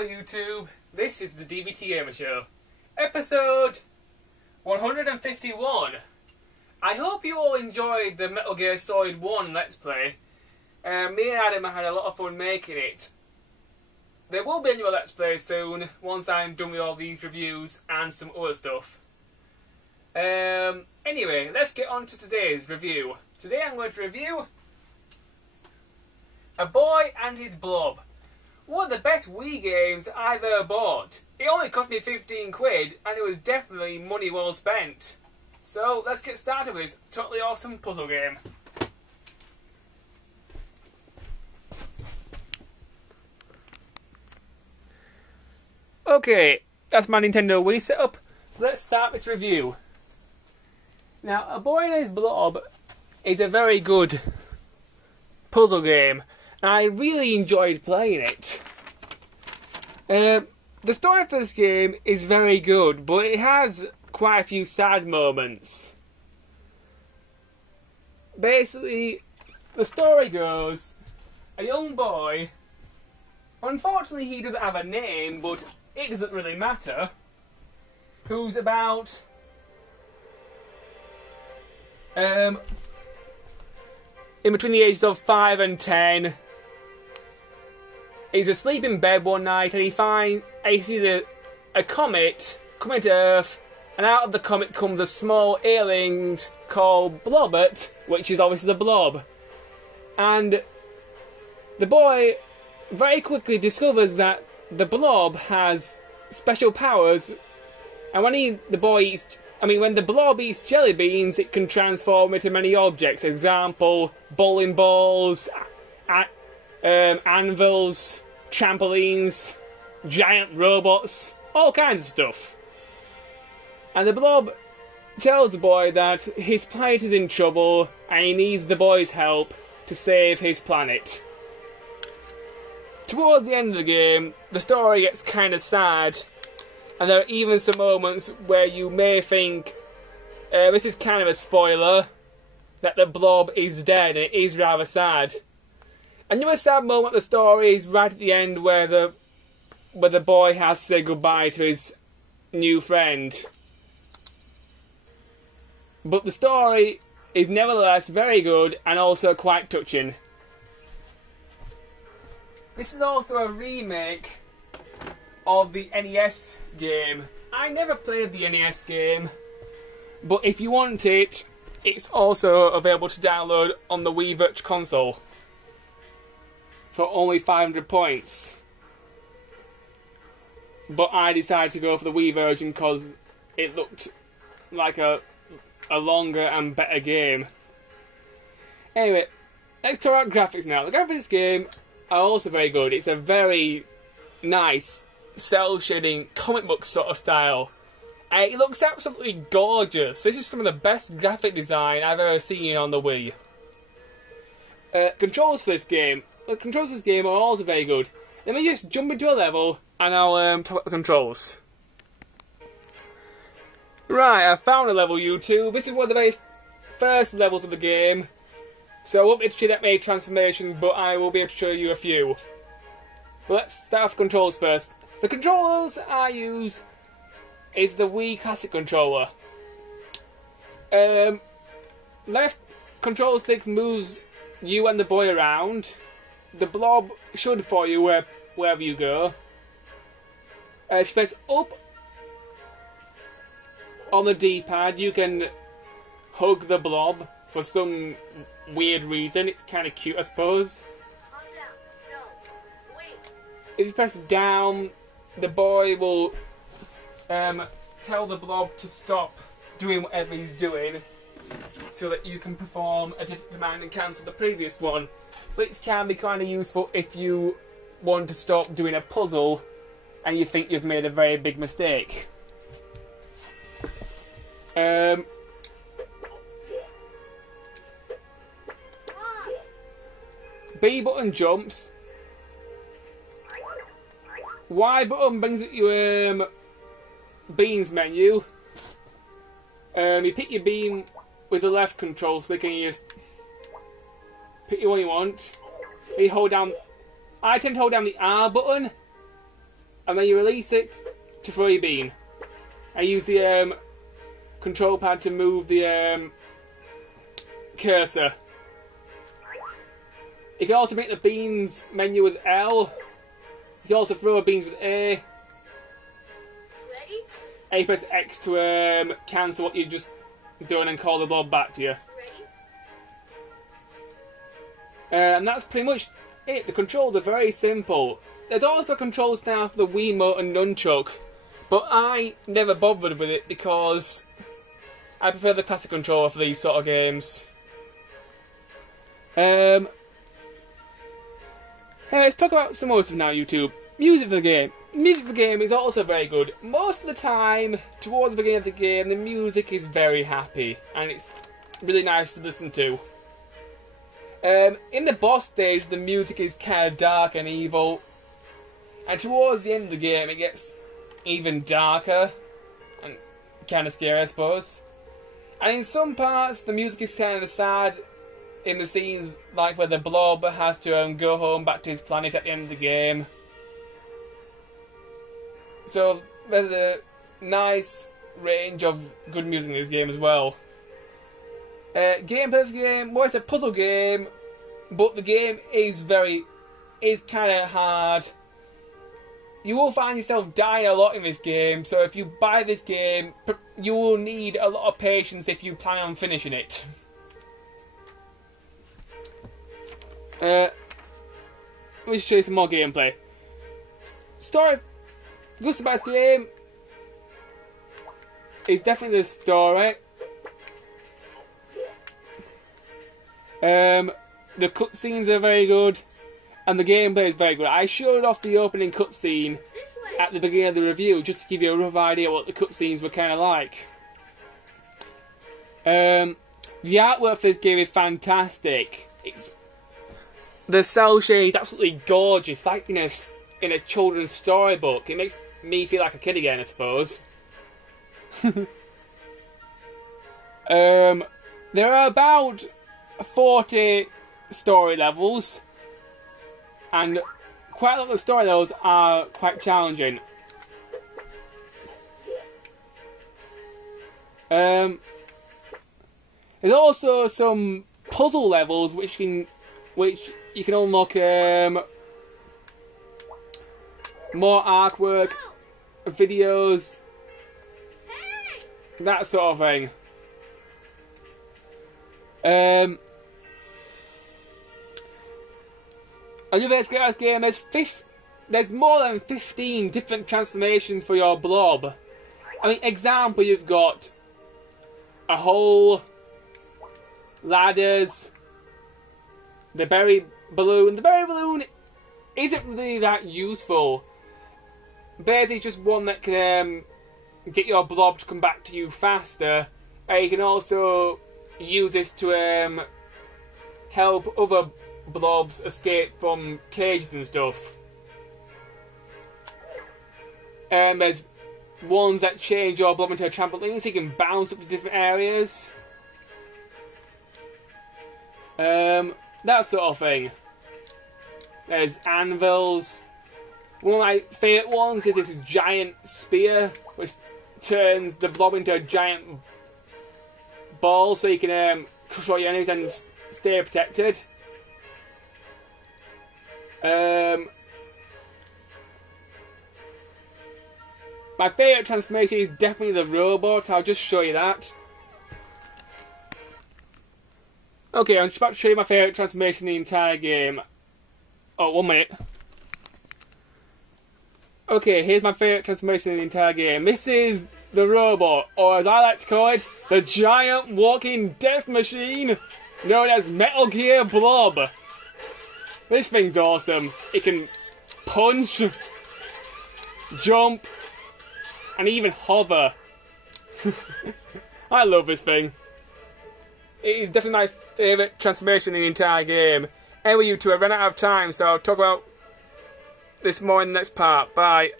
Hello YouTube, this is the Dbtgamer show, episode 151. I hope you all enjoyed the Metal Gear Solid 1 Let's Play. Me and Adam had a lot of fun making it. There will be a new Let's Play soon, once I'm done with all these reviews and some other stuff. Anyway, let's get on to today's review. Today I'm going to review A Boy and His Blob. One of the best Wii games I've ever bought. It only cost me 15 quid and it was definitely money well spent. So let's get started with this totally awesome puzzle game. Okay, that's my Nintendo Wii setup, so let's start this review. Now, A Boy and His Blob is a very good puzzle game. I really enjoyed playing it. The story for this game is very good, but it has quite a few sad moments. Basically, the story goes, a young boy, unfortunately he doesn't have a name, but it doesn't really matter, who's about in between the ages of 5 and 10. He's asleep in bed one night and he sees a comet coming to Earth, and out of the comet comes a small alien called Blobert, which is obviously the Blob. And the boy very quickly discovers that the Blob has special powers, and when the Blob eats jelly beans, it can transform into many objects. Example, bowling balls, anvils, trampolines, giant robots, all kinds of stuff. And the Blob tells the boy that his planet is in trouble and he needs the boy's help to save his planet. Towards the end of the game, the story gets kind of sad, and there are even some moments where you may think, this is kind of a spoiler, that the Blob is dead, and it is rather sad. Another sad moment of the story is right at the end where the boy has to say goodbye to his new friend. But the story is nevertheless very good and also quite touching. This is also a remake of the NES game. I never played the NES game, but if you want it, it's also available to download on the Wii Virtual Console for only 500 points. But I decided to go for the Wii version because it looked like a longer and better game. Anyway, let's talk about graphics now. The graphics of this game are also very good. It's a very nice cell shading comic book sort of style. And it looks absolutely gorgeous. This is some of the best graphic design I've ever seen on the Wii. Controls for this game. The controls for this game are also very good. Let me just jump into a level and I'll talk about the controls. Right, I found a level, YouTube. This is one of the very first levels of the game. So I won't be able to show you that many transformations, but I will be able to show you a few. But let's start off controls first. The controllers I use is the Wii Classic controller. Left control stick moves you and the boy around. The Blob should follow you wherever you go. If you press up on the D-pad, you can hug the Blob for some weird reason. It's kind of cute, I suppose. If you press down, the boy will tell the Blob to stop doing whatever he's doing so that you can perform a different command and cancel the previous one, which can be kind of useful if you want to stop doing a puzzle and you think you've made a very big mistake. B button jumps. Y button brings up your beans menu. You pick your bean with the left control stick and you just pick the one you want. You hold down. I tend to hold down the R button and then you release it to throw your bean. I use the control pad to move the cursor. You can also make the beans menu with L. You can also throw beans with A. Ready? And you press X to cancel what you just done and call the blob back to you. Ready? And that's pretty much it. The controls are very simple. There's also controls now for the Wiimote and Nunchuck, but I never bothered with it because I prefer the classic controller for these sort of games. Hey, let's talk about some more stuff now, YouTube. Music for the game. Music for the game is also very good. Most of the time, towards the beginning of the game, the music is very happy, and it's really nice to listen to. In the boss stage, the music is kind of dark and evil, and towards the end of the game, it gets even darker and kind of scary, I suppose. And in some parts, the music is kind of sad. In the scenes like where the Blob has to go home back to his planet at the end of the game. So there's a nice range of good music in this game as well. Gameplay of the game, well, it's a puzzle game, but the game is kind of hard. You will find yourself dying a lot in this game, so if you buy this game, you will need a lot of patience if you plan on finishing it. Let me show you some more gameplay. Story. Good about this game is definitely the story. The cutscenes are very good, and the gameplay is very good. I showed off the opening cutscene at the beginning of the review just to give you a rough idea what the cutscenes were kind of like. The artwork for this game is fantastic. The cell shade is absolutely gorgeous, like in a children's storybook. It makes me feel like a kid again, I suppose. There are about 40 story levels, and quite a lot of the story levels are quite challenging. There's also some puzzle levels which you can unlock more artwork, videos, that sort of thing. Another great game, there's more than 15 different transformations for your blob. I mean, example, you've got a hole, ladders, the berry balloon. The berry balloon isn't really that useful. Basically, it's just one that can get your blob to come back to you faster. You can also use this to help other blobs escape from cages and stuff. There's ones that change your blob into a trampoline so you can bounce up to different areas. That sort of thing. There's anvils. One of my favourite ones is this giant spear, which turns the blob into a giant ball so you can crush all your enemies and stay protected. My favourite transformation is definitely the robot. I'll just show you that. Okay, I'm just about to show you my favourite transformation in the entire game. Oh, 1 minute. Okay, here's my favourite transformation in the entire game. This is the robot, or as I like to call it, the giant walking death machine, known as Metal Gear Blob. This thing's awesome. It can punch, jump, and even hover. I love this thing. It is definitely my favourite transformation in the entire game. Anyway, you two, I've run out of time, so I'll talk about this more in the next part. Bye.